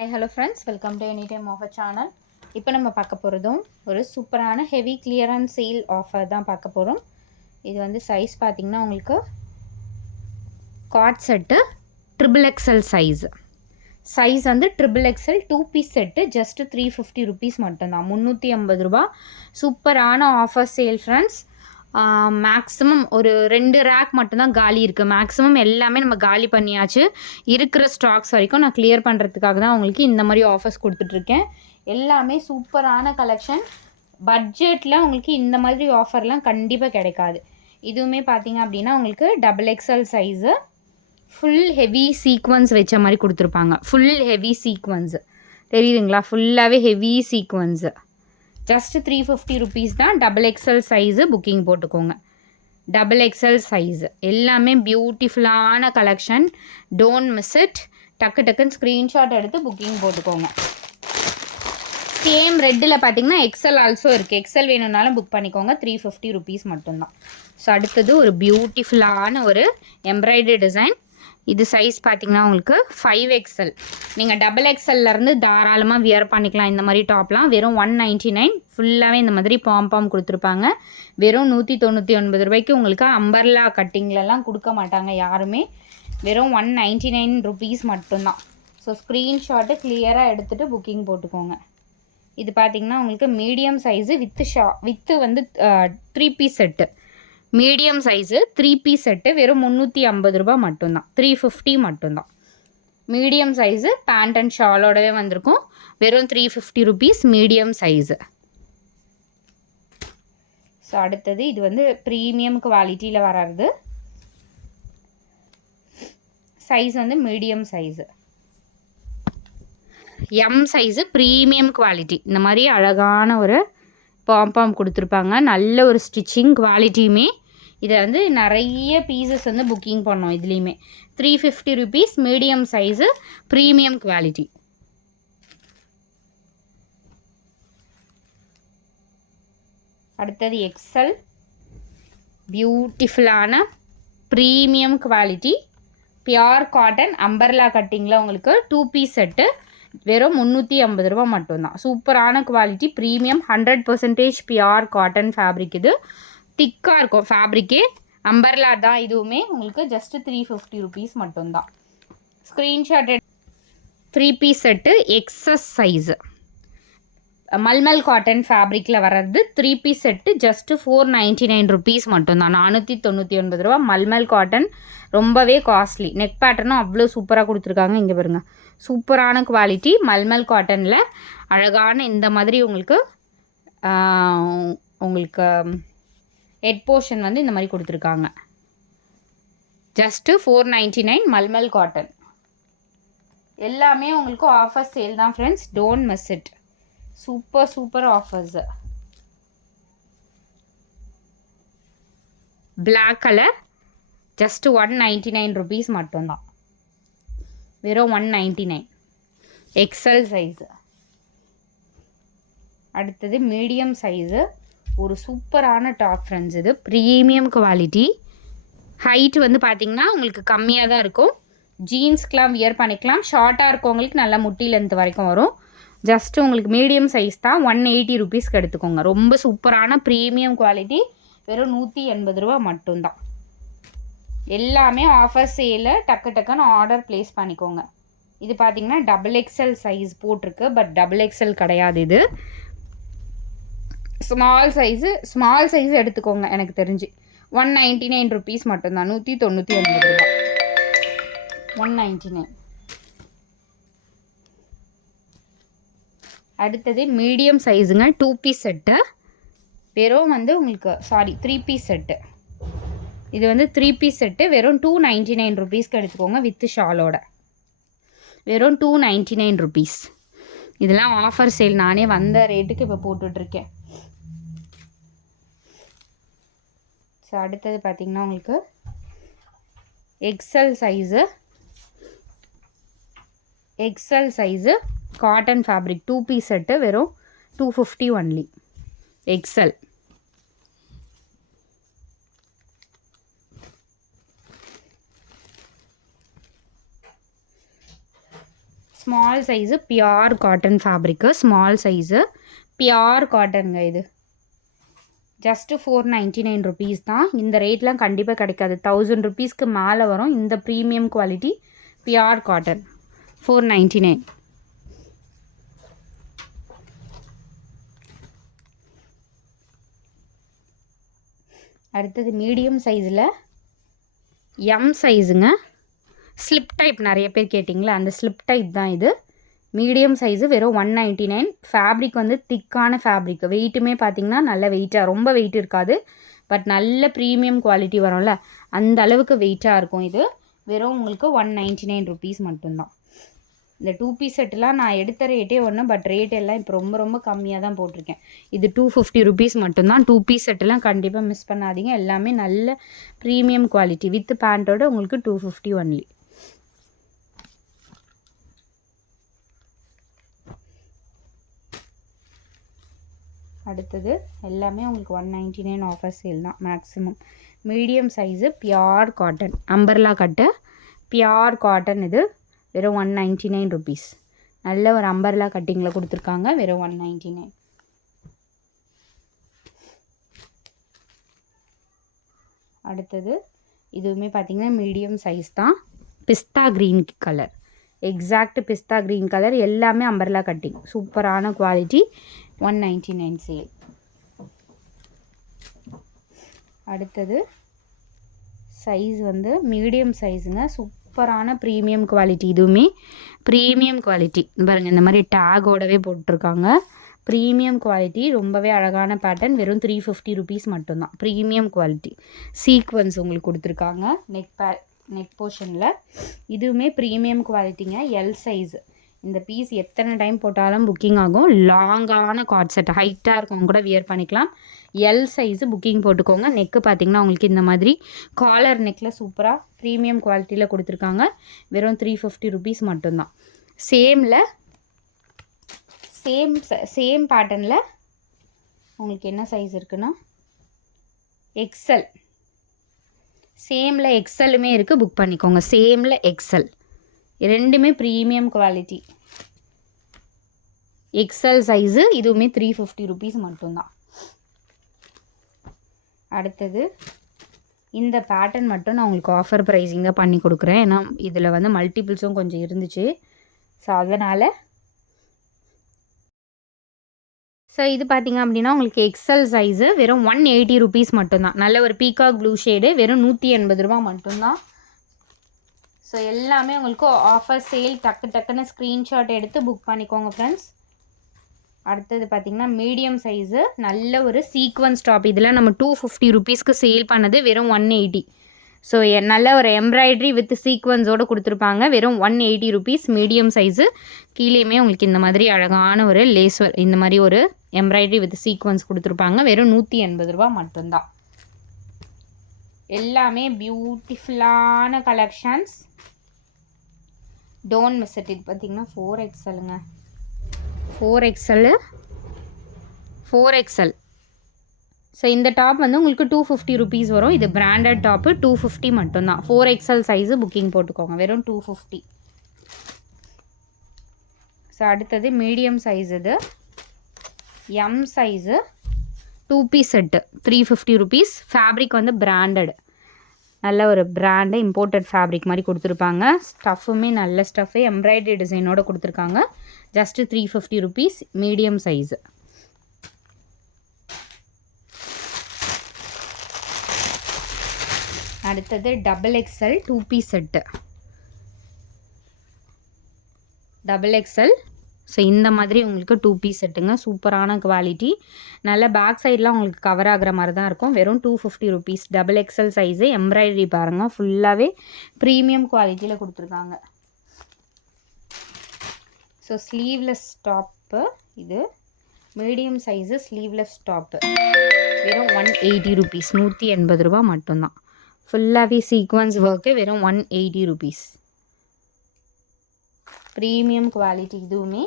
Hi hello friends, welcome to Anytime Offer channel. இப்போ நம்ம பார்க்க போகிறதும் ஒரு சூப்பரான ஹெவி கிளியரன்ஸ் சேல் ஆஃபர் தான் பார்க்க போகிறோம். இது வந்து சைஸ் பார்த்திங்கன்னா உங்களுக்கு கார்ட் செட்டு XXL சைஸ் வந்து XXL 2 piece set just 350 rupees மட்டும்தான், 350 ரூபா. சூப்பரான ஆஃபர் சேல் ஃப்ரெண்ட்ஸ். மேக்ஸிமம் ஒரு 2 ரேக் மட்டும்தான் காலி இருக்குது. மேக்ஸிமம் எல்லாமே நம்ம காலி பண்ணியாச்சு. இருக்கிற ஸ்டாக்ஸ் வரைக்கும் நான் கிளியர் பண்ணுறதுக்காக தான் உங்களுக்கு இந்த மாதிரி ஆஃபர்ஸ் கொடுத்துட்ருக்கேன். எல்லாமே சூப்பரான கலெக்ஷன். பட்ஜெட்டில் உங்களுக்கு இந்த மாதிரி ஆஃபர்லாம் கண்டிப்பாக கிடைக்காது. இதுவுமே பார்த்தீங்க அப்படின்னா உங்களுக்கு XXL size full heavy sequence வச்ச மாதிரி கொடுத்துருப்பாங்க. ஃபுல் ஹெவி சீக்வன்ஸு தெரியுதுங்களா? ஃபுல்லாகவே ஹெவி சீக்வன்ஸு. ஜஸ்ட் 350 rupees தான். XXL சைஸு புக்கிங் போட்டுக்கோங்க. XXL சைஸு எல்லாமே பியூட்டிஃபுல்லான கலெக்ஷன். Don't miss it. டக்குன்னு ஸ்க்ரீன்ஷாட் எடுத்து புக்கிங் போட்டுக்கோங்க. சேம் ரெட்டில் பார்த்தீங்கன்னா எக்ஸல் ஆல்சோ இருக்குது. எக்ஸல் வேணும்னாலும் புக் பண்ணிக்கோங்க. 350 rupees மட்டும்தான். ஸோ அடுத்தது ஒரு பியூட்டிஃபுல்லான ஒரு எம்ப்ராய்டரி டிசைன். இது சைஸ் பார்த்திங்கன்னா உங்களுக்கு 5XL. நீங்கள் XXLலேருந்து தாராளமாக வியர் பண்ணிக்கலாம். இந்த மாதிரி டாப்லாம் வெறும் 199. ஃபுல்லாகவே இந்த மாதிரி பாம் கொடுத்துருப்பாங்க. வெறும் 199 ரூபாய்க்கு உங்களுக்கு அம்பர்லா கட்டிங்லலாம் கொடுக்க மாட்டாங்க யாருமே. வெறும் 199 rupees மட்டும்தான். ஸோ ஸ்க்ரீன்ஷாட்டு கிளியராக எடுத்துகிட்டு புக்கிங் போட்டுக்கோங்க. இது பார்த்திங்கன்னா உங்களுக்கு மீடியம் சைஸு வித்து வந்து 3 piece set. Medium size 3 piece set வெறும் 350 ரூபா மட்டும்தான், 350 மட்டும்தான். மீடியம் சைஸு பேண்ட் அண்ட் ஷாலோடவே வந்திருக்கும். வெறும் 350 rupees மீடியம் சைஸு. ஸோ அடுத்தது இது வந்து ப்ரீமியம் குவாலிட்டியில் வர்றது. சைஸ் வந்து medium size, M size, premium quality. இந்த மாதிரி அழகான ஒரு பாம் கொடுத்துருப்பாங்க. நல்ல ஒரு ஸ்டிச்சிங் குவாலிட்டியுமே. இதை வந்து நிறைய பீசஸ் வந்து புக்கிங் பண்ணோம். இதுலேயுமே 350 rupees medium size premium quality. அடுத்தது எக்ஸல் பியூட்டிஃபுல்லான premium quality pure cotton umbrella கட்டிங்கில் உங்களுக்கு 2 பீஸ் செட்டு வெறும் 350 ரூபா மட்டும்தான். சூப்பரான quality premium 100% pure cotton fabric. இது திக்காக இருக்கும் ஃபேப்ரிக்கே. அம்பர்லா தான் இதுவுமே உங்களுக்கு ஜஸ்ட் 350 rupees மட்டும்தான். Screenshot 3 piece set XS size mulmul cotton ஃபேப்ரிக்கில் வர்றது 3 பீஸ் செட்டு ஜஸ்ட்டு 499 rupees மட்டும்தான். 499 ரூபா. மல்மல் காட்டன் ரொம்பவே காஸ்ட்லி. நெக் பேட்டர்னும் அவ்வளோ சூப்பராக கொடுத்துருக்காங்க. இங்கே பாருங்கள், சூப்பரான குவாலிட்டி மல்மல் காட்டனில் அழகான இந்த மாதிரி உங்களுக்கு ஹெட் போர்ஷன் வந்து இந்த மாதிரி கொடுத்துருக்காங்க. ஜஸ்ட்டு 499 மல்மல் காட்டன். எல்லாமே உங்களுக்கு ஆஃபர் சேல் தான் friends. Don't miss it. Super offers. Black colour just 199 rupees மட்டும்தான். வெறும் 199 எக்ஸல் சைஸு. அடுத்தது மீடியம் சைஸு. ஒரு சூப்பரான டாப் ஃப்ரெண்ட்ஸ். இது ப்ரீமியம் குவாலிட்டி. ஹைட் வந்து பார்த்திங்கன்னா உங்களுக்கு கம்மியாக தான் இருக்கும். ஜீன்ஸ்க்கெலாம் வியர் பண்ணிக்கலாம். ஷார்ட்டாக இருக்கவங்களுக்கு நல்லா முட்டி லென்த் வரைக்கும் வரும். ஜஸ்ட்டு உங்களுக்கு மீடியம் சைஸ் தான். 180 rupeesக்கு எடுத்துக்கோங்க. ரொம்ப சூப்பரான ப்ரீமியம் குவாலிட்டி. வெறும் 180 ரூபா மட்டும்தான். எல்லாமே ஆஃபர் சேலு. டக்குன்னு ஆர்டர் ப்ளேஸ் பண்ணிக்கோங்க. இது பார்த்திங்கன்னா XXL சைஸ் போட்டிருக்கு, பட் XXL கிடையாது. இது ஸ்மால் சைஸு எடுத்துக்கோங்க. எனக்கு தெரிஞ்சு 199 rupees மட்டும்தான். 199 ரூபா. 199. அடுத்தது மீடியம் சைஸுங்க 2 பீஸ் செட்டு. வெறும் வந்து உங்களுக்கு 3 பீஸ் செட்டு. இது வந்து 3 பீஸ் செட்டு வெறும் 299 rupeesக்கு எடுத்துக்கோங்க. வித்து ஷாலோட வெறும் 299 rupees. இதெல்லாம் ஆஃபர் சேல். நானே வந்த ரேட்டுக்கு இப்போ போட்டுட்ருக்கேன். ஸோ அடுத்தது பார்த்திங்கன்னா உங்களுக்கு XL size cotton fabric 2 piece set வெறும் 250 only. XL small size pure cotton fabric, small size pure காட்டனுங்க. இது ஜஸ்ட்டு 499 ருபீஸ் தான். இந்த ரேட்லாம் கண்டிப்பாக கிடைக்காது. 1000 ருபீஸ்க்கு மேலே வரும். இந்த ப்ரீமியம் குவாலிட்டி பியோர் காட்டன் 499. அடுத்தது மீடியம் சைஸில் எம் சைஸுங்க. ஸ்லிப் டைப் நிறைய பேர் கேட்டிங்களா, அந்த ஸ்லிப் டைப் தான் இது. மீடியம் சைஸு வெறும் 199. ஃபேப்ரிக் வந்து திக்கான ஃபேப்ரிக். வெயிட்டுமே பார்த்திங்கன்னா நல்ல வெயிட்டாக, ரொம்ப வெயிட் இருக்காது, பட் நல்ல ப்ரீமியம் குவாலிட்டி வரும்ல, அந்த அளவுக்கு வெயிட்டாக இருக்கும். இது வெறும் உங்களுக்கு 199 ருபீஸ் மட்டும்தான். இந்த 2 பீஸ் செட்டுலாம் நான் எடுத்த ரேட்டே ஒன்று, பட் ரேட் எல்லாம் இப்போ ரொம்ப ரொம்ப கம்மியாக தான் போட்டிருக்கேன். இது 250 ருபீஸ் மட்டும்தான். 2 பீஸ் செட்டுலாம் கண்டிப்பாக மிஸ் பண்ணாதீங்க. எல்லாமே நல்ல ப்ரீமியம் குவாலிட்டி. வித் பேண்ட்டோட உங்களுக்கு 250 ஒன்லி. அடுத்தது எல்லாமே உங்களுக்கு 199 ஆஃபர் சேல் தான் maximum. Medium size pure cotton, umbrella cut pure cotton. இது வெறும் 199 ருபீஸ். நல்ல ஒரு அம்பர்லா கட்டிங்கில் கொடுத்துருக்காங்க. வெறும் 199. அடுத்தது இதுவுமே பார்த்திங்கன்னா மீடியம் சைஸ் தான். பிஸ்தா க்ரீன் கலர், எக்ஸாக்ட் பிஸ்தா க்ரீன் கலர். எல்லாமே அம்பர்லா கட்டிங், சூப்பரான குவாலிட்டி. 199 சேல். அடுத்தது சைஸ் வந்து மீடியம் சைஸுங்க. சூப்பரான ப்ரீமியம் குவாலிட்டி. இதுவுமே ப்ரீமியம் குவாலிட்டி பாருங்கள், இந்த மாதிரி டேகோடவே போட்டிருக்காங்க. ப்ரீமியம் குவாலிட்டி, ரொம்பவே அழகான பேட்டர்ன். வெறும் 350 ருபீஸ் மட்டும்தான். Premium quality. சீக்வன்ஸ் உங்களுக்கு கொடுத்துருக்காங்க நெக் போர்ஷனில். இதுவுமே ப்ரீமியம் குவாலிட்டிங்க. L size. இந்த பீஸ் எத்தனை டைம் போட்டாலும் புக்கிங் ஆகும். லாங்கான கார்ட் செட், ஹைட்டாக இருக்கவங்க கூட வியர் பண்ணிக்கலாம். எல் சைஸு புக்கிங் போட்டுக்கோங்க. நெக்கு பார்த்திங்கன்னா உங்களுக்கு இந்த மாதிரி காலர் நெக்கில் சூப்பராக ப்ரீமியம் குவாலிட்டியில் கொடுத்துருக்காங்க. வெறும் 350 ருபீஸ் மட்டும்தான். சேம் பேட்டர்னில் உங்களுக்கு என்ன சைஸ் இருக்குன்னா எக்ஸல். சேமில் எக்ஸலுமே இருக்குது, புக் பண்ணிக்கோங்க. சேமில் எக்ஸல் ரெண்டுமே ப்ரீமியம் குவாலிட்டி. XL size. இதுவுமே 350 ருபீஸ் மட்டும்தான். அடுத்தது இந்த பேட்டர்ன் மட்டும் நான் உங்களுக்கு ஆஃபர் ப்ரைஸிங்காக பண்ணி கொடுக்குறேன். ஏன்னா இதில் வந்து மல்டிபிள்ஸும் கொஞ்சம் இருந்துச்சு. ஸோ அதனால் இது பார்த்திங்க அப்படின்னா உங்களுக்கு எக்ஸல் சைஸு வெறும் 180 ருபீஸ் மட்டும்தான். நல்ல ஒரு பீகாக் ப்ளூ ஷேடு. வெறும் 180 ரூபா மட்டும்தான். ஸோ எல்லாமே உங்களுக்கு ஆஃபர் சேல். டக்குன்னு ஸ்க்ரீன்ஷாட் எடுத்து புக் பண்ணிக்கோங்க ஃப்ரெண்ட்ஸ். அடுத்தது பார்த்திங்கன்னா மீடியம் சைஸு நல்ல ஒரு சீக்வன்ஸ் டாப். இதில் நம்ம 250 ருபீஸ்க்கு சேல் பண்ணது வெறும் 180. ஸோ நல்ல ஒரு எம்ப்ராய்ட்ரி வித் சீக்வன்ஸோடு கொடுத்துருப்பாங்க. வெறும் 180 ருபீஸ். Medium size. கீழேயுமே உங்களுக்கு இந்த மாதிரி அழகான ஒரு லேஸ், இந்த மாதிரி ஒரு எம்ப்ராய்ட்ரி வித் சீக்வன்ஸ் கொடுத்துருப்பாங்க. வெறும் 180 ரூபா மட்டும்தான். எல்லாமே பியூட்டிஃபுல்லான கலெக்ஷன்ஸ். Don't miss it. இது பார்த்திங்கன்னா 4XLங்க. 4XL. ஸோ இந்த டாப் வந்து உங்களுக்கு 250 ருபீஸ் வரும். இது பிராண்டட் டாப்பு. 250 மட்டும்தான். 4XL சைஸு புக்கிங் போட்டுக்கோங்க. வெறும் 250. ஸோ அடுத்தது மீடியம் சைஸ். இது M size 2 piece set 350 rupees. Fabric வந்து பிராண்டட், நல்ல ஒரு பிராண்டு இம்போர்ட்டட் ஃபேப்ரிக் மாதிரி கொடுத்துருப்பாங்க. ஸ்டஃப்புமே நல்ல ஸ்டஃப்பு, எம்ப்ராய்டரி டிசைனோடு கொடுத்துருக்காங்க. Just 350 rupees. Medium size. அடுத்தது XXL 2 piece set. XXL. So இந்த மாதிரி உங்களுக்கு 2 பீஸ் செட்டுங்க. சூப்பரான குவாலிட்டி. நல்ல பேக் சைட்லாம் உங்களுக்கு கவர் ஆகிற மாதிரி தான் இருக்கும். வெறும் 250 ருபீஸ். XXL size. எம்ப்ராய்டரி பாருங்கள், ஃபுல்லாகவே ப்ரீமியம் குவாலிட்டியில் கொடுத்துருக்காங்க. So sleeveless top. இது மீடியம் சைஸு ஸ்லீவ்லெஸ் டாப்பு. வெறும் 180 ருபீஸ். 180 ரூபா மட்டும்தான். ஃபுல்லாகவே சீக்வன்ஸ் ஒர்க்கு. வெறும் 180 ருபீஸ். ப்ரீமியம் குவாலிட்டி இதுவுமே.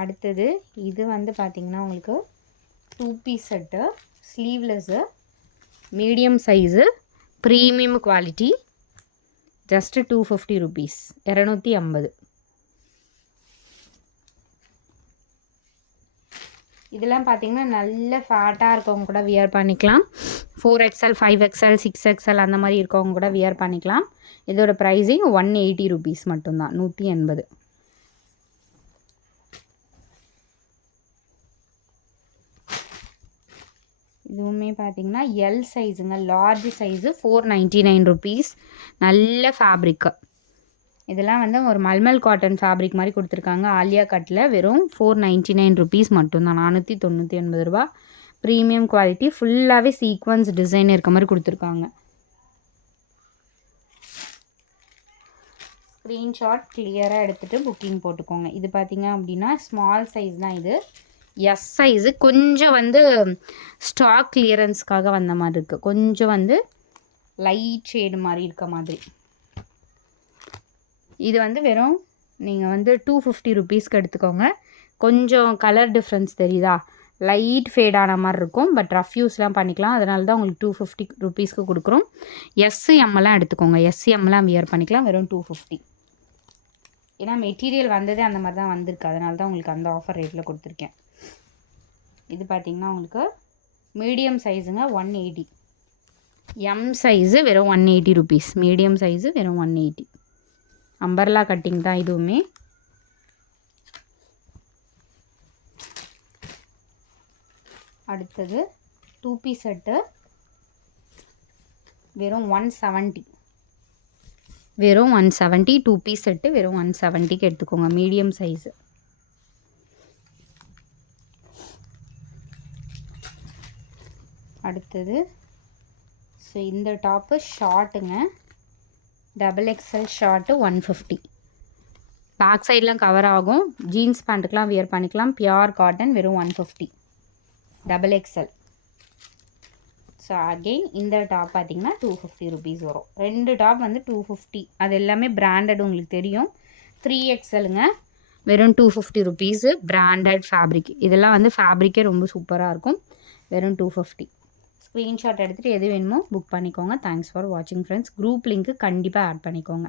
அடுத்தது இது வந்து பார்த்திங்கன்னா உங்களுக்கு 2 piece set. Sleeveless. Medium size. Premium quality. Just 250 rupees, 250. இதெல்லாம் பார்த்தீங்கன்னா நல்ல ஃபேட்டாக இருக்கவங்க கூட வியர் பண்ணிக்கலாம். 4XL 5XL 6XL அந்த மாதிரி இருக்கவங்க கூட வியர் பண்ணிக்கலாம். இதோட ப்ரைஸிங் 180 ருபீஸ் மட்டும்தான், 180. இதுவுமே பார்த்தீங்கன்னா எல் சைஸுங்க, லார்ஜ் சைஸு 499 ருபீஸ். நல்ல ஃபேப்ரிக்கு. இதெல்லாம் வந்து ஒரு மல்மல் காட்டன் ஃபேப்ரிக் மாதிரி கொடுத்துருக்காங்க. ஆலியா கட்டில் வெறும் 499 ருபீஸ் மட்டும்தான், 499 ரூபா. ப்ரீமியம் குவாலிட்டி, ஃபுல்லாகவே சீக்வன்ஸ் டிசைன் இருக்க மாதிரி கொடுத்துருக்காங்க. ஸ்க்ரீன்ஷாட் கிளியராக எடுத்துகிட்டு புக்கிங் போட்டுக்கோங்க. இது பார்த்திங்க அப்படின்னா ஸ்மால் சைஸ் தான். இது எஸ் சைஸு. கொஞ்சம் வந்து ஸ்டாக் கிளியரன்ஸ்க்காக வந்த மாதிரி இருக்குது. கொஞ்சம் வந்து லைட் ஷேடு மாதிரி இருக்க மாதிரி. இது வந்து வெறும் நீங்கள் வந்து 250 ருபீஸ்க்கு எடுத்துக்கோங்க. கொஞ்சம் கலர் டிஃப்ரென்ஸ் தெரியுதா, லைட் ஃபேடான மாதிரி இருக்கும். பட் ரஃப் யூஸ்லாம் பண்ணிக்கலாம். அதனால தான் உங்களுக்கு 250 ருபீஸ்க்கு கொடுக்குறோம். எஸ்எம்லாம் எடுத்துக்கோங்க. எஸ்எம்லாம் வியர் பண்ணிக்கலாம். வெறும் 250. ஏன்னா மெட்டீரியல் வந்ததே அந்த மாதிரி தான் வந்திருக்கு. அதனால தான் உங்களுக்கு அந்த ஆஃபர் ரேட்டில் கொடுத்துருக்கேன். இது பார்த்திங்கன்னா உங்களுக்கு மீடியம் சைஸுங்க, 180. எம் சைஸு வெறும் 180 ருபீஸ். மீடியம் சைஸு வெறும் 180. அம்பர்லா கட்டிங் தான் இதுவுமே. அடுத்தது 2 பீஸ் செட்டு வெறும் 170. வெறும் 170. 2 பீஸ் செட்டு வெறும் 170க்கு எடுத்துக்கோங்க. Medium size. அடுத்தது ஸோ இந்த டாப்பு ஷார்ட்டுங்க, XXL ஷார்ட்டு 150. பேக் சைட்லாம் கவர் ஆகும். ஜீன்ஸ் பேண்ட்டுக்கெலாம் வியர் பண்ணிக்கலாம். பியோர் காட்டன் வெறும் 150. XXL. ஸோ அகெயின் இந்த டாப் பார்த்திங்கன்னா 250 ருபீஸ் வரும். 2 டாப் வந்து 250. அது எல்லாமே பிராண்டட், உங்களுக்கு தெரியும். 3XLங்க, வெறும் 250 ருபீஸு. Branded fabric. இதெல்லாம் வந்து ஃபேப்ரிக்கே ரொம்ப சூப்பராக இருக்கும். வெறும் 250. ஸ்க்ரீன்ஷாட் எடுத்துகிட்டு எது வேணுமோ புக் பண்ணிக்கோங்க. தேங்க்ஸ் ஃபார் வாட்சிங் ஃப்ரெண்ட்ஸ். குரூப் லிங்க்கு கண்டிப்பாக ஆட் பண்ணிக்கோங்க.